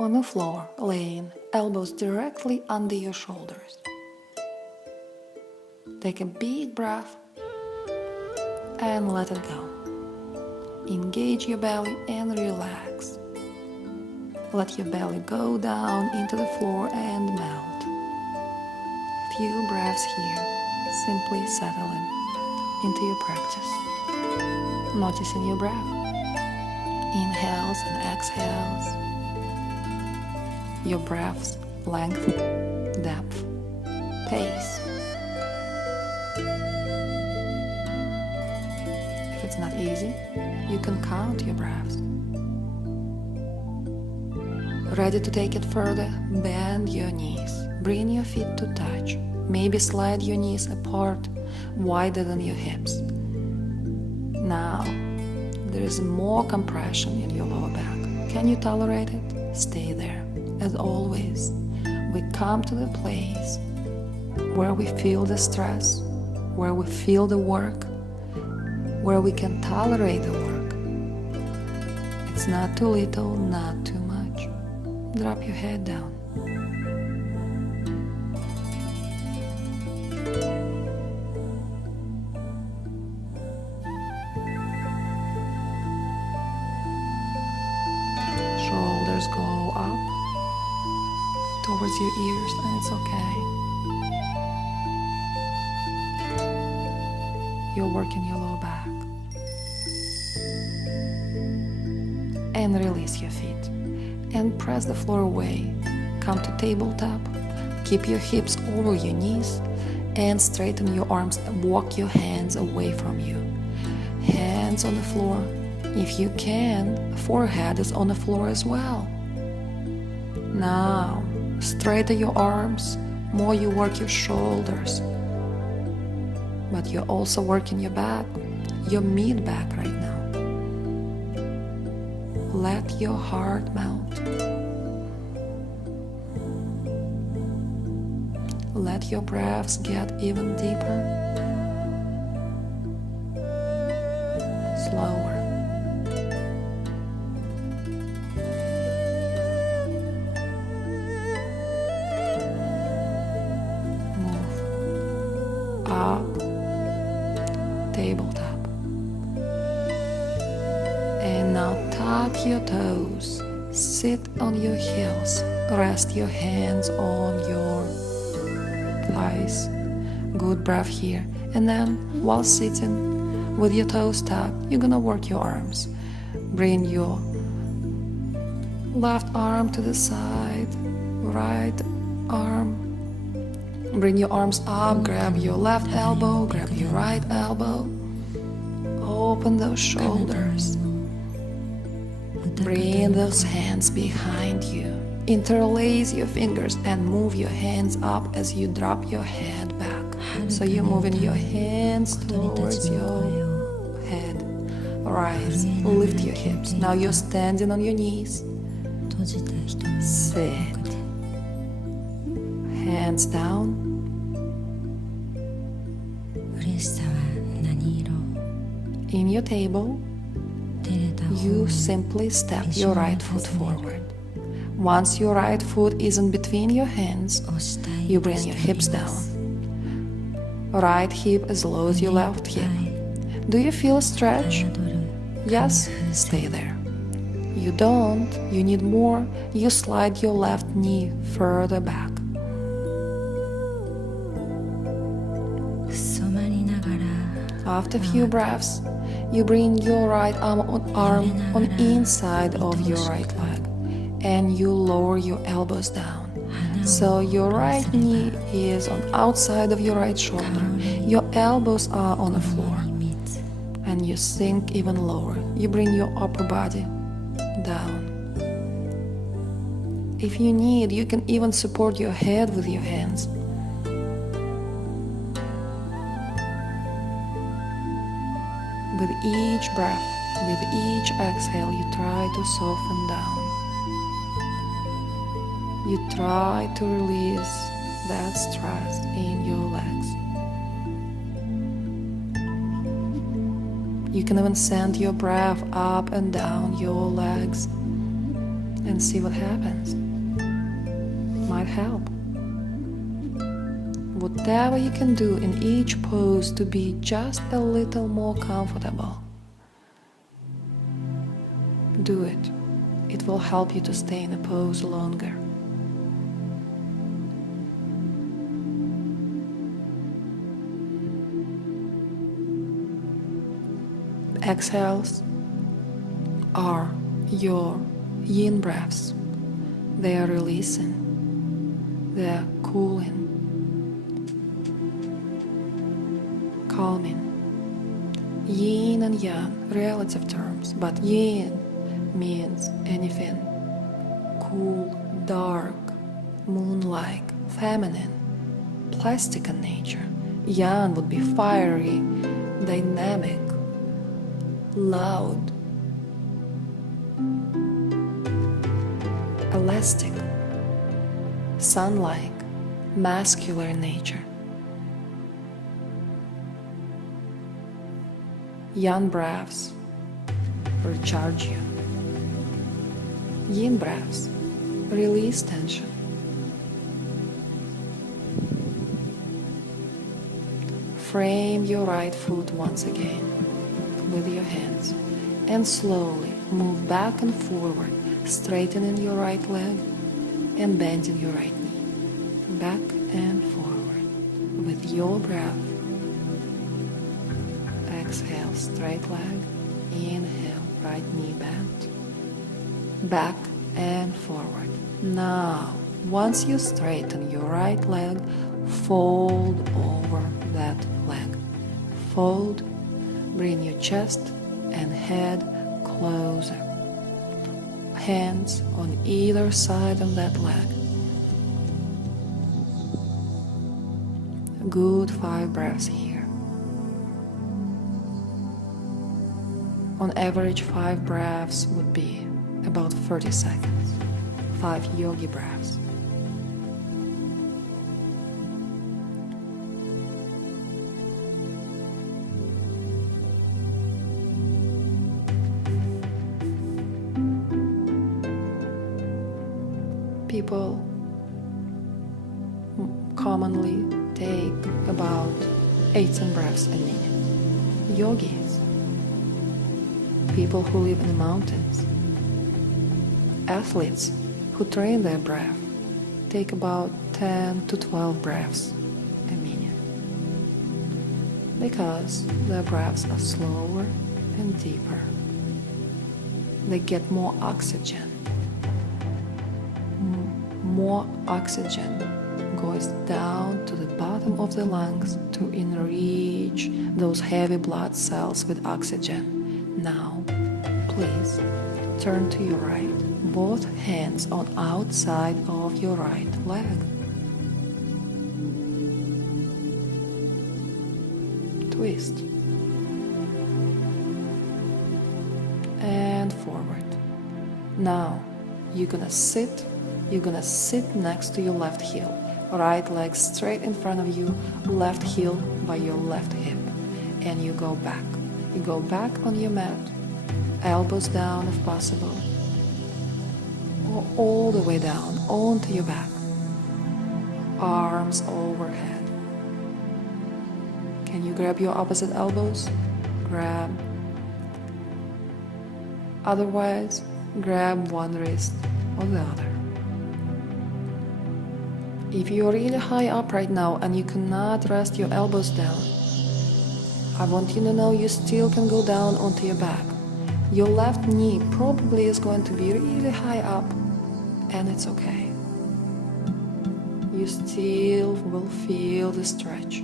On the floor, laying, elbows directly under your shoulders. Take a big breath and let it go. Engage your belly and relax. Let your belly go down into the floor and melt. Few breaths here, simply settling into your practice. Noticing your breath, inhales and exhales, your breath's length, depth, pace. If it's not easy, you can count your breaths. Ready to take it further? Bend your knees. Bring your feet to touch. Maybe slide your knees apart, wider than your hips. Now, there is more compression in your lower back. Can you tolerate it? Stay there. As always, we come to the place where we feel the stress, where we feel the work, where we can tolerate the work. It's not too little, not too much. Drop your head down. Shoulders go up towards your ears, and it's okay. You're working your lower back. And release your feet. And press the floor away. Come to tabletop. Keep your hips over your knees and straighten your arms and walk your hands away from you. Hands on the floor. If you can, forehead is on the floor as well. Now, straighten your arms. More you work your shoulders. But you're also working your back, your mid-back right now. Let your heart melt. Let your breaths get even deeper. Slower. Move up, tabletop. And now tap your toes, sit on your heels, rest your hands on your thighs. Good breath here. And then, while sitting with your toes tucked, you're gonna work your arms. Bring your left arm to the side, right arm. Bring your arms up, grab your left elbow, grab your right elbow. Open those shoulders. Bring those hands behind you. Interlace your fingers and move your hands up as you drop your head back. So you're moving your hands towards your head. Rise, lift your hips. Now you're standing on your knees. Sit. Hands down. In your table, you simply step your right foot forward. Once your right foot is in between your hands, you bring your hips down. Right hip as low as your left hip. Do you feel a stretch? Yes? Stay there. You don't, you need more, you slide your left knee further back. After a few breaths, you bring your right arm on inside of your right leg and you lower your elbows down. So your right knee is on outside of your right shoulder. Your elbows are on the floor and you sink even lower. You bring your upper body down. If you need, you can even support your head with your hands. With each breath, with each exhale, you try to soften down. You try to release that stress in your legs. You can even send your breath up and down your legs. and see what happens. Might help. Whatever you can do in each pose to be just a little more comfortable, do it. It will help you to stay in a pose longer. Exhales are your yin breaths. They are releasing, they are cooling, calming. Yin and yang, relative terms, but yin means anything cool, dark, moon-like, feminine, plastic in nature. Yang would be fiery, dynamic, loud, elastic, sun-like, masculine in nature. Yang breaths recharge you. Yin breaths release tension. Frame your right foot once again with your hands and slowly move back and forward, straightening your right leg and bending your right knee. Back and forward with your breath. Exhale, straight leg. Inhale, right knee bent. Back and forward. Now, once you straighten your right leg, fold over that leg. Fold, bring your chest and head closer. Hands on either side of that leg. Good 5 breaths here. On average, 5 breaths would be about 30 seconds. 5 yogi breaths. People commonly take about 18 breaths a minute. Yogis, people who live in the mountains, athletes who train their breath take about 10 to 12 breaths a minute because their breaths are slower and deeper. They get more oxygen. More oxygen goes down to the bottom of the lungs to enrich those heavy blood cells with oxygen. Now, please turn to your right. Both hands on outside of your right leg. Twist. And forward. Now, you're gonna sit next to your left heel. Right leg straight in front of you, left heel by your left hip. And you go back. You go back on your mat, elbows down if possible, or all the way down onto your back. Arms overhead. Can you grab your opposite elbows? Grab. Otherwise, grab one wrist or the other. If you're really high up right now and you cannot rest your elbows down, I want you to know you still can go down onto your back. Your left knee probably is going to be really high up, and it's okay. You still will feel the stretch.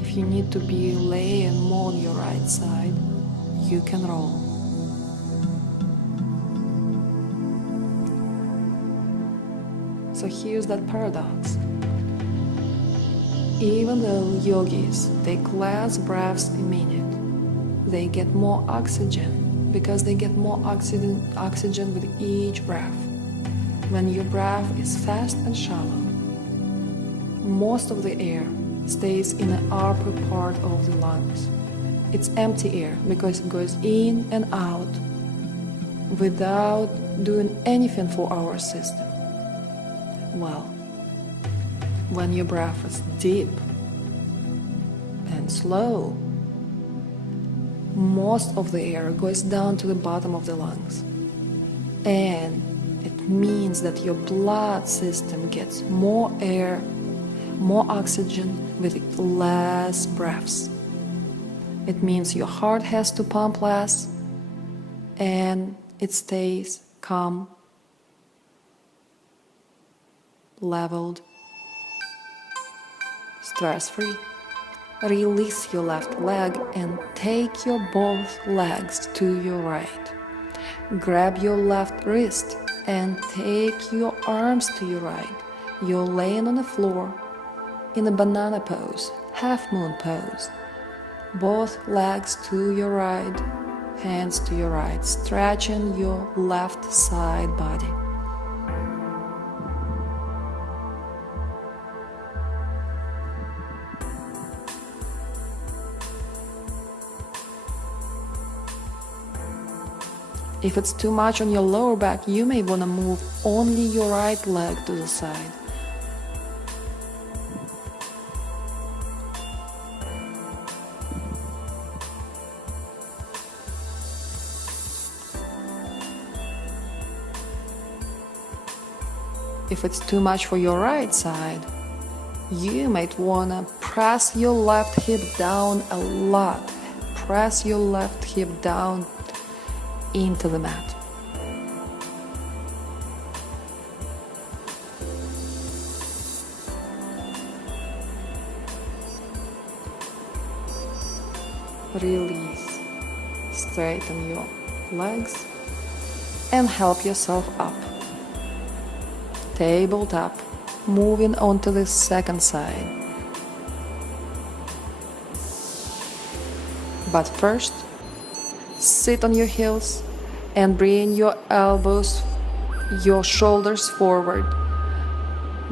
If you need to be laying more on your right side, you can roll. So here's that paradox. Even though yogis take less breaths a minute, they get more oxygen because they get more oxygen with each breath. When your breath is fast and shallow, most of the air stays in the upper part of the lungs. It's empty air because it goes in and out without doing anything for our system. Well, when your breath is deep and slow, most of the air goes down to the bottom of the lungs. And it means that your blood system gets more air, more oxygen with less breaths. It means your heart has to pump less and it stays calm, leveled, stress-free. Release your left leg and take your both legs to your right. Grab your left wrist and take your arms to your right. You're laying on the floor in a banana pose, half moon pose. Both legs to your right, hands to your right, stretching your left side body. If it's too much on your lower back, you may want to move only your right leg to the side. If it's too much for your right side, you might want to press your left hip down a lot. Press your left hip down into the mat. Release. Straighten your legs and help yourself up. Tabletop, moving on to the second side. But first, sit on your heels and bring your elbows, your shoulders forward,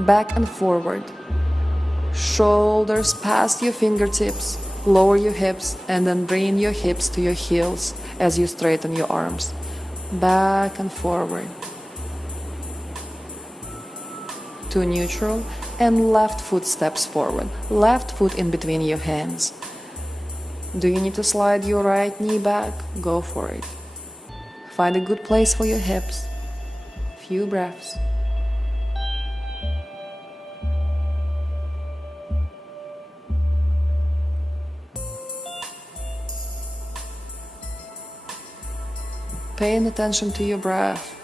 back and forward. Shoulders past your fingertips, lower your hips, and then bring your hips to your heels as you straighten your arms. Back and forward. To neutral, and left foot steps forward. Left foot in between your hands. Do you need to slide your right knee back? Go for it. Find a good place for your hips. Few breaths. Paying attention to your breath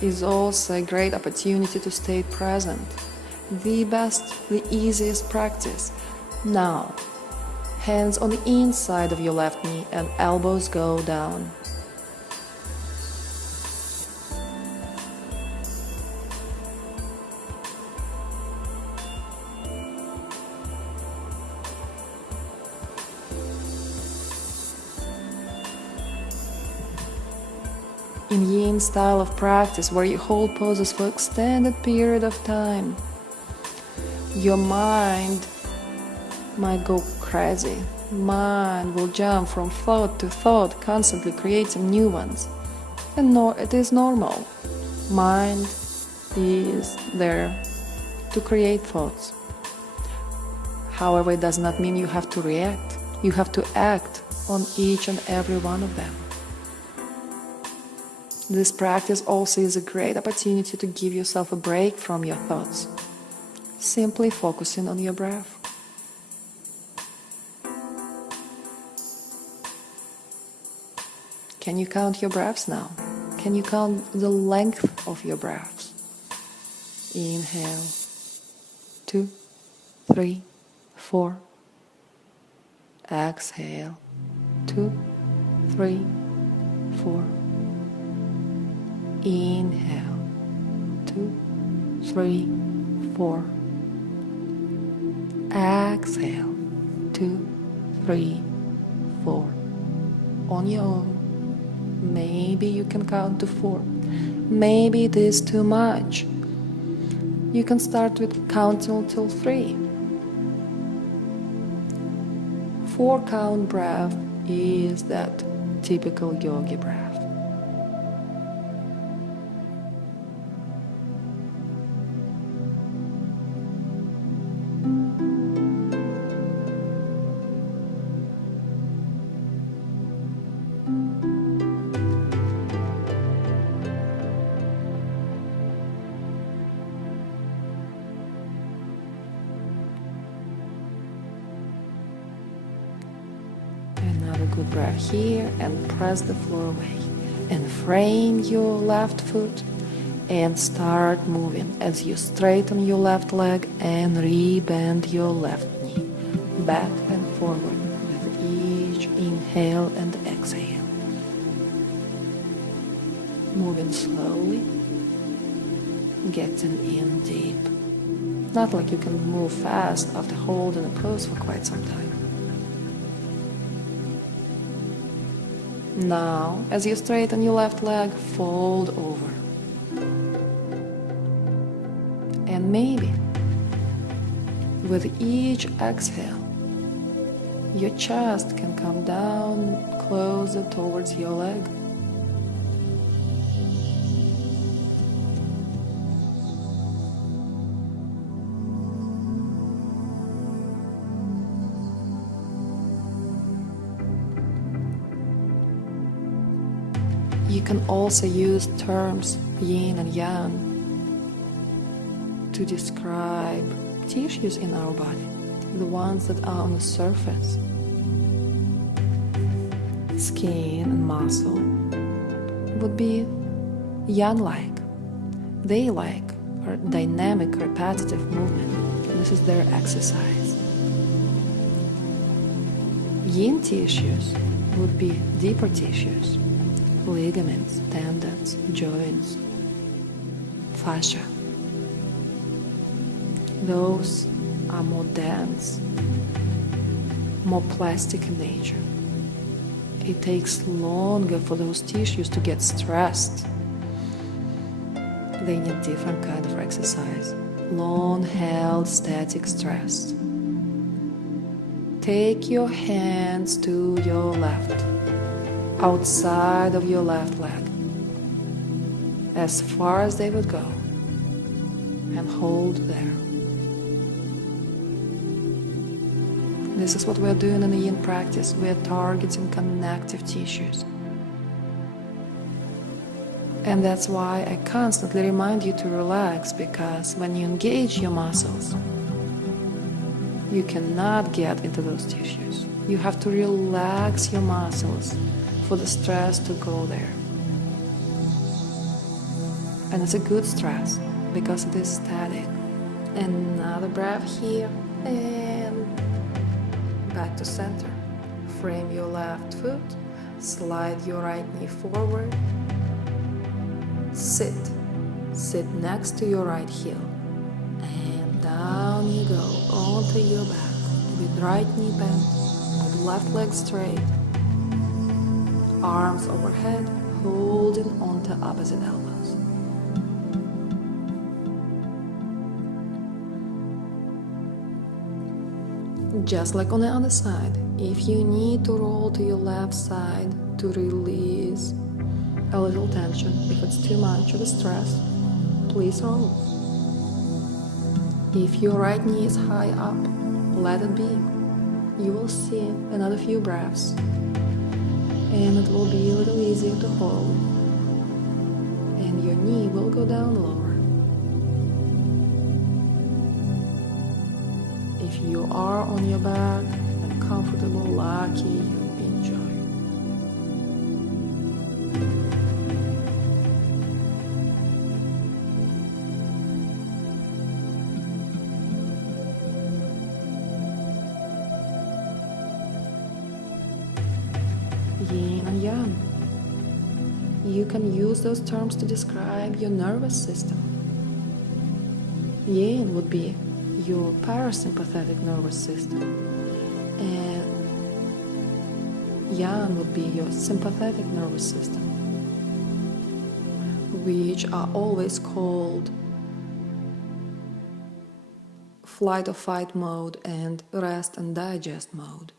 is also a great opportunity to stay present. The best, the easiest practice. Now, hands on the inside of your left knee and elbows go down. In Yin style of practice, where you hold poses for extended period of time, your mind might go crazy. Mind will jump from thought to thought, constantly creating new ones. And it is normal. Mind is there to create thoughts. However, it does not mean you have to react. You have to act on each and every one of them. This practice also is a great opportunity to give yourself a break from your thoughts, simply focusing on your breath. Can you count your breaths now? Can you count the length of your breaths? Inhale, 2, 3, 4. Exhale, 2, 3, 4. Inhale, 2, 3, 4. Exhale, 2, 3, 4. On your own. Maybe you can count to 4. Maybe it is too much. You can start with counting till 3. 4-count breath is that typical yogi breath. Another good breath here, and press the floor away. And frame your left foot and start moving as you straighten your left leg and re-bend your left knee back and forward with each inhale and exhale. Moving slowly, getting in deep. Not like you can move fast after holding a pose for quite some time. Now, as you straighten your left leg, fold over. And maybe, with each exhale, your chest can come down closer towards your leg. You can also use terms yin and yang to describe tissues in our body, the ones that are on the surface. Skin and muscle would be yang-like. They are dynamic, repetitive movement. This is their exercise. Yin tissues would be deeper tissues. Ligaments, tendons, joints, fascia. Those are more dense, more plastic in nature. It takes longer for those tissues to get stressed. They need different kind of exercise. Long-held static stress. Take your hands to your left, outside of your left leg, as far as they would go, and hold there. This is what we're doing in the Yin practice. We're targeting connective tissues. And that's why I constantly remind you to relax, because when you engage your muscles, you cannot get into those tissues. You have to relax your muscles for the stress to go there. And it's a good stress because it is static. Another breath here, and back to center. Frame your left foot, slide your right knee forward, sit next to your right heel, and down you go onto your back with right knee bent, with left leg straight, arms overhead, holding onto opposite elbows. Just like on the other side, if you need to roll to your left side to release a little tension, if it's too much of a stress, please roll. If your right knee is high up, let it be. You will see another few breaths, and it will be a little easier to hold, and your knee will go down lower. If you are on your back and comfortable, lucky, you enjoy. Yin and yang. You can use those terms to describe your nervous system. Yin would be your parasympathetic nervous system, and yang would be your sympathetic nervous system, which are always called flight or fight mode and rest and digest mode.